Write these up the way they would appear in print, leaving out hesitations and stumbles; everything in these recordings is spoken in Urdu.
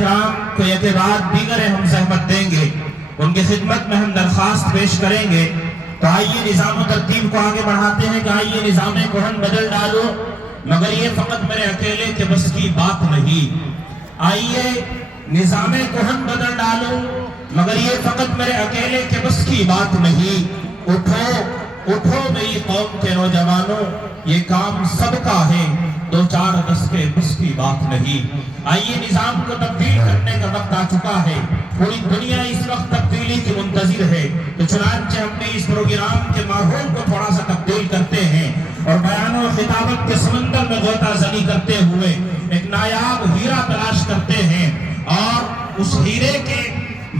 کرام کو یہ کہ بعد دیگر ہم زحمت دیں گے، ان کی خدمت میں ہم درخواست پیش کریں گے۔ تو آئیے نظام و ترتیب کو آگے بڑھاتے ہیں کہ آئیے نظام کہن بدل ڈالو، مگر یہ فقط میرے اکیلے کے بس کی بات نہیں۔ آئیے نظام کہن بدل ڈالو، مگر یہ فقط میرے اکیلے کے بس کی بات نہیں۔ اٹھو میری قوم کے نوجوانوں، یہ کام سب کا ہے، دو چار دس کے بس کی بات نہیں۔ آئیے نظام کو تبدیل کرنے کا وقت آ چکا ہے، پوری دنیا اس وقت تبدیلی کی منتظر ہے۔ تو چنانچہ ہم نے اس پروگرام کے ماحول کو تھوڑا سا تبدیل کرتے ہیں اور بیان و خطابت کے سمندر میں غوطہ زنی کرتے ہوئے ایک نایاب ہیرا تلاش کرتے ہیں، اور اس ہیرے کے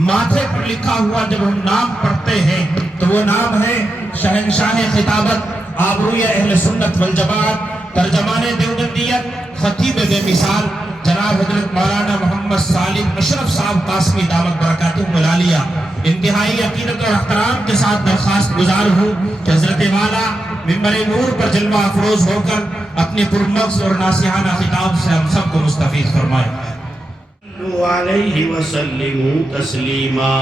ماتھے پر لکھا ہوا جب ہم نام پڑھتے ہیں تو وہ نام ہے شہنشاہ خطابت، آبروئے اہل سنت والجماعت، ترجمان دیوبندیت، خطیب بے مثال جناب حضرت مولانا محمد سالم اشرف صاحب قاسمی دامت برکاتہم العالیہ۔ انتہائی عقیدت اور احترام کے ساتھ درخواست گزار ہوں کہ حضرت والا منبر نور پر جلوہ افروز ہو کر اپنے پرمغز اور ناصحانہ خطاب سے ہم سب کو مستفید فرمائیں۔ علیہ وسلم تسلیما۔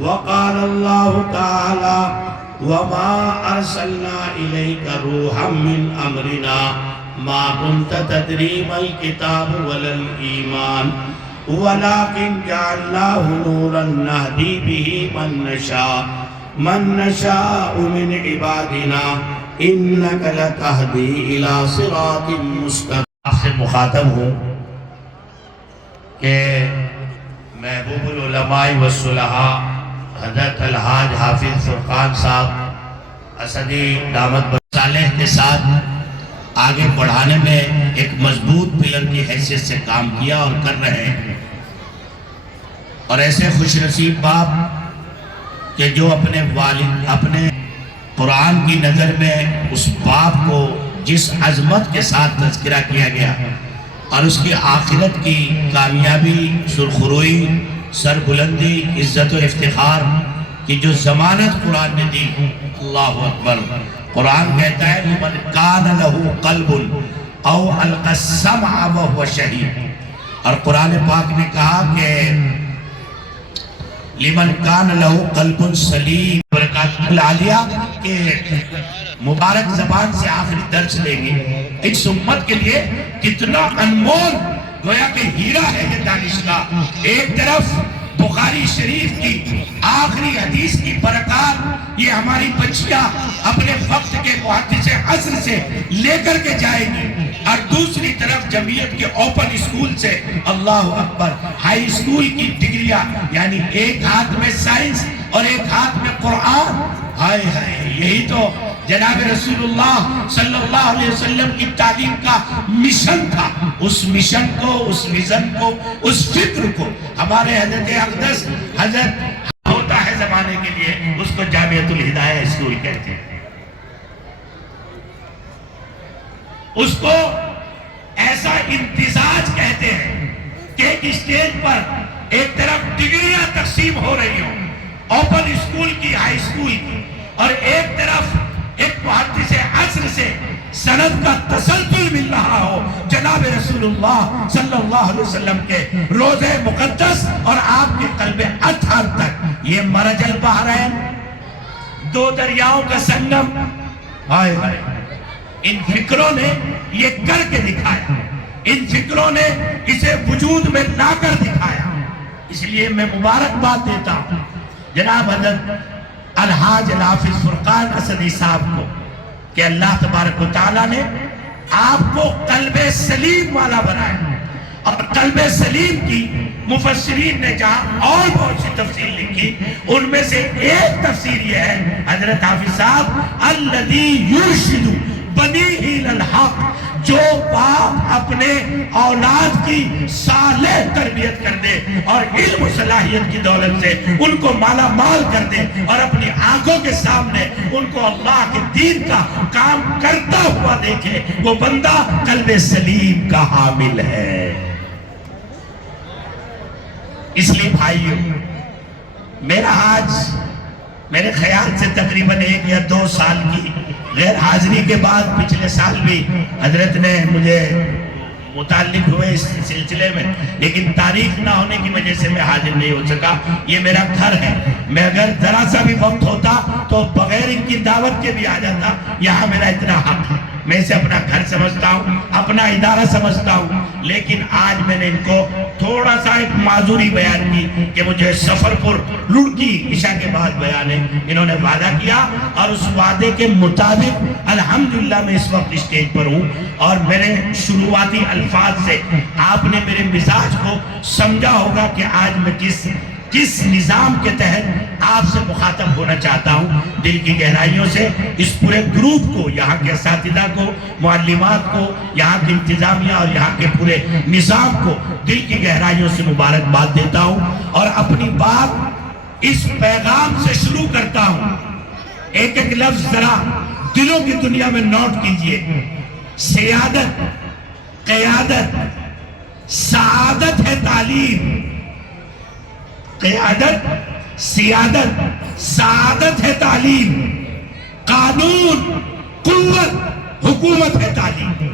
وقال اللہ تعالی وما ارسلنا الیک روحا من امرنا ما كنت تدری ما الکتاب ولا الایمان ولكن جعلناه نورا نهدی به من نشاء من عبادنا انک لتہدی الی صراط مستقیم۔ آپ سے مخاطب ہوں کہ محبوب العلماء والصلحاء حضرت الحاج حافظ فرقان صاحب اسدی دامت صالح کے ساتھ آگے بڑھانے میں ایک مضبوط پلر کی حیثیت سے کام کیا اور کر رہے ہیں، اور ایسے خوش نصیب باپ کہ جو اپنے والد اپنے قرآن کی نظر میں اس باپ کو جس عظمت کے ساتھ تذکرہ کیا گیا اور اس کی آخرت کی کامیابی، سرخروئی، سربلندی، عزت و افتخار کی جو ضمانت قرآن نے دی، اللہ اکبر۔ قرآن کہتا ہے لمن کان لہ قلب او القى السمع وهو شہید، اور قرآن پاک نے کہا کہ لمن کان لہ قلب سلیم۔ برکات العالیہ کہ مبارک زبان سے آخری درس لیں گے، اس امت کے لیے کتنا انمول گویا کہ ہیرا ہے یہ دانش کا۔ ایک طرف بخاری شریف کی آخری حدیث کی برکات یہ ہماری بچیاں اپنے وقت کے محدث عصر سے لے کر کے جائیں گی، اور دوسری طرف جمعیت کے اوپن اسکول سے اللہ اکبر ہائی اسکول کی ڈگریاں، یعنی ایک ہاتھ میں سائنس اور ایک ہاتھ میں قرآن۔ ہائے ہائے، یہی تو جناب رسول اللہ صلی اللہ علیہ وسلم کی تعلیم کا مشن تھا۔ اس مشن کو، اس ویژن کو، اس فکر کو ہمارے حضرت اقدس حضرت ہوتا ہے زمانے کے لیے، اس کو جامعۃ الہدایہ اسکول کہتے ہیں۔ اس کو ایسا امتزاج کہتے ہیں کہ ایک اسٹیج پر ایک طرف ڈگریاں تقسیم ہو رہی ہوں، اوپن اسکول کی، ہائی اسکول کی، اور ایک طرف ایک محدث عصر سے سند کا تسلسل مل رہا ہو، جناب رسول اللہ صلی اللہ علیہ وسلم کے روضہ مقدس اور آپ کے قلب اطہر تک۔ یہ مرج البحرین، دو دریاؤں کا سنگم، ہائے ہائے، ان فکروں نے یہ کر کے دکھایا، ان فکروں نے اسے وجود میں لا کر دکھایا۔ اس لیے میں مبارکباد دیتا ہوں جناب حضرت الحاج حافظ فرقان اسدی صاحب کو کہ اللہ تبارک و تعالیٰ نے آپ کو قلب سلیم والا بنایا، اور قلب سلیم کی مفسرین نے جہاں اور بہت سی تفسیر لکھی، ان میں سے ایک تفسیر یہ ہے حضرت حافظ صاحب الذی یرشد بنیہ الی الحق، جو باپ اپنے اولاد کی صالح تربیت کر دے اور علم و صلاحیت کی دولت سے ان کو مالا مال کر دے اور اپنی آنکھوں کے سامنے ان کو اللہ کے دین کا کام کرتا ہوا دیکھے، وہ بندہ قلب سلیم کا حامل ہے۔ اس لیے بھائیو، میرا آج میرے خیال سے تقریباً 1 یا 2 سال کی غیر حاضری کے بعد پچھلے سال بھی حضرت نے مجھے متعلق ہوئے اس سلسلے میں، لیکن تاریخ نہ ہونے کی وجہ سے میں حاضر نہیں ہو سکا۔ یہ میرا گھر ہے، میں اگر ذرا سا بھی وقت ہوتا تو بغیر ان کی دعوت کے بھی آ جاتا۔ یہاں میرا اتنا حق ہے، میں اسے اپنا گھر سمجھتا ہوں، اپنا ادارہ سمجھتا ہوں، لیکن آج میں نے ان کو تھوڑا سا ایک معذوری بیان کی کہ مجھے سفر پر لڑکی عشاء کے بعد بیان ہے۔ انہوں نے وعدہ کیا اور اس وعدے کے مطابق الحمدللہ میں اس وقت اسٹیج پر ہوں، اور میرے شروعاتی الفاظ سے آپ نے میرے مزاج کو سمجھا ہوگا کہ آج میں کس نظام کے تحت آپ سے مخاطب ہونا چاہتا ہوں۔ دل کی گہرائیوں سے اس پورے گروپ کو، یہاں کے اساتذہ کو، معلمات کو، یہاں کی انتظامیہ اور یہاں کے پورے نظام کو دل کی گہرائیوں سے مبارکباد دیتا ہوں، اور اپنی بات اس پیغام سے شروع کرتا ہوں۔ ایک ایک لفظ ذرا دلوں کی دنیا میں نوٹ کیجئے۔ سیادت، قیادت، سعادت ہے تعلیم۔ قیادت، سیادت، سعادت ہے تعلیم۔ قانون، قوت، حکومت ہے تعلیم۔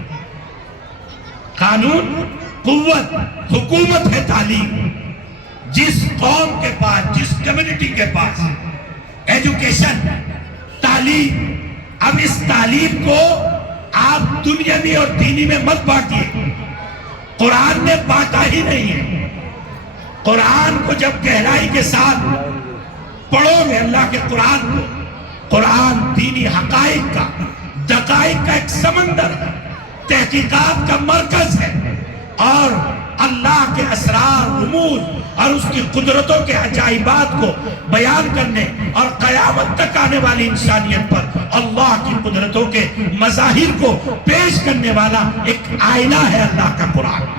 قانون، قوت، حکومت ہے تعلیم۔ جس قوم کے پاس، جس کمیونٹی کے پاس ایجوکیشن، تعلیم، اب اس تعلیم کو آپ دنیاوی اور دینی میں مت بانٹیے۔ قرآن نے بانٹا ہی نہیں ہے۔ قرآن کو جب گہرائی کے ساتھ پڑھو گے، اللہ کے قرآن کو، قرآن دینی حقائق کا، دقائق کا ایک سمندر ہے، تحقیقات کا مرکز ہے، اور اللہ کے اسرار، رموز اور اس کی قدرتوں کے عجائبات کو بیان کرنے اور قیامت تک آنے والی انسانیت پر اللہ کی قدرتوں کے مظاہر کو پیش کرنے والا ایک آئینہ ہے اللہ کا قرآن۔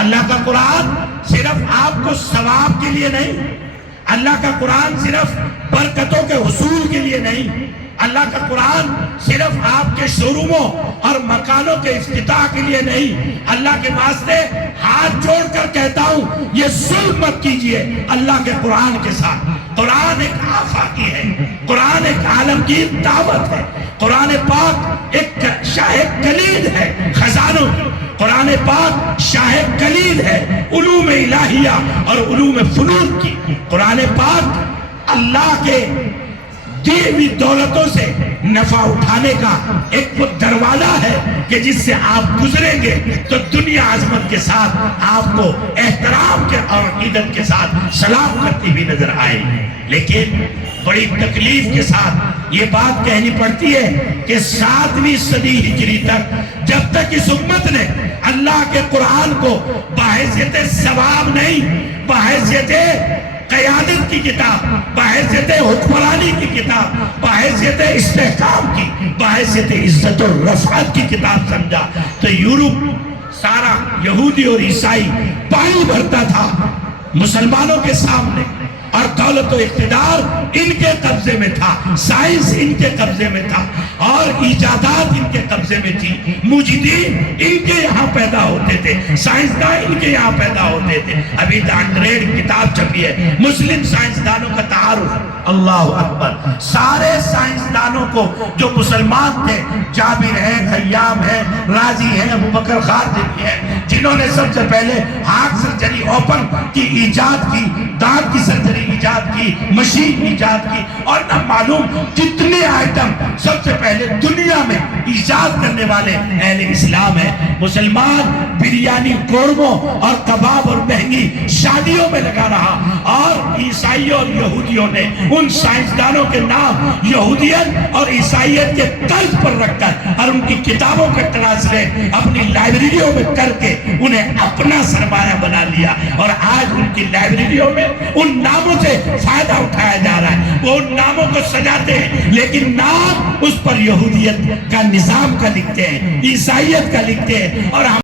اللہ کا قرآن صرف آپ کو ثواب کے لیے نہیں، اللہ کا قرآن صرف برکتوں کے حصول کے لیے نہیں، اللہ کا قرآن صرف آپ کے شو روموں اور مکانوں کے افتتاح کے لیے نہیں۔ اللہ کے واسطے ہاتھ جوڑ کر کہتا ہوں، یہ ظلم مت کیجئے اللہ کے قرآن کے ساتھ۔ قرآن ایک آفاقی ہے، قرآن ایک عالمگیر دعوت ہے، قرآن پاک ایک شاہد کلید ہے خزانوں کی، قرآن پاک شاہد کلید ہے علوم الہیہ اور علوم فنون کی۔ قرآن پاک اللہ کے دی ہوئی دولتوں سے نفع اٹھانے کا ایک وہ دروازہ ہے کہ جس سے آپ گزریں گے تو دنیا عظمت کے ساتھ آپ کو احترام کے اور عقیدت کے ساتھ سلام کرتی بھی نظر آئے گی۔ لیکن بڑی تکلیف کے ساتھ یہ بات کہنی پڑتی ہے کہ 7ویں صدی ہجری تک جب تک اس امت نے اللہ کے قرآن کو بحیثیت ثواب نہیں، بحیثیت قیادت کی کتاب، بحیثیت حکمرانی کی کتاب، بحیثیت استحکام کی، بحیثیت عزت و رفعت کی کتاب سمجھا، تو یورپ سارا یہودی اور عیسائی پانی بھرتا تھا مسلمانوں کے سامنے، اور دولت و اقتدار ان کے قبضے میں تھا، سائنس ان کے قبضے میں تھا، اور ایجادات ان کے قبضے میں تھی، موجدین ان کے یہاں پیدا ہوتے تھے، سائنسدان ان کے یہاں پیدا ہوتے تھے۔ ابھی دانڈریڈ کتاب چھپی ہے، مسلم سائنسدانوں کا تعارف، اللہ اکبر، سارے سائنسدانوں کو جو مسلمان تھے، جابر ہے، خیام ہے، رازی ہے، ابوبکر خاردی ہے، جنہوں نے سب سے پہلے ہارٹ سرجری اوپن کی ایجاد کی، دانت کی سرجری ایجاد کی، مشین ایجاد کی، اور نہ معلوم کتنے آئٹم سب سے پہلے دنیا میں ایجاد کرنے والے اہل اسلام ہیں۔ مسلمان بریانی، قورموں اور کباب اور مہنگی شادیوں میں لگا رہا، اور عیسائیوں اور یہودیوں نے ان سائنسدانوں کے نام یہودیت اور عیسائیت کے طرز پر رکھ کر اور ان کی کتابوں کا ٹرانسلیٹ اپنی لائبریریوں میں کر کے انہیں اپنا سرمایہ بنا لیا، اور آج ان کی لائبریریوں میں ان ناموں سے فائدہ اٹھایا جا رہا ہے۔ وہ ان ناموں کو سجاتے ہیں، لیکن نام اس پر یہودیت کا نظام کا لکھتے ہیں، عیسائیت کا لکھتے ہیں، اور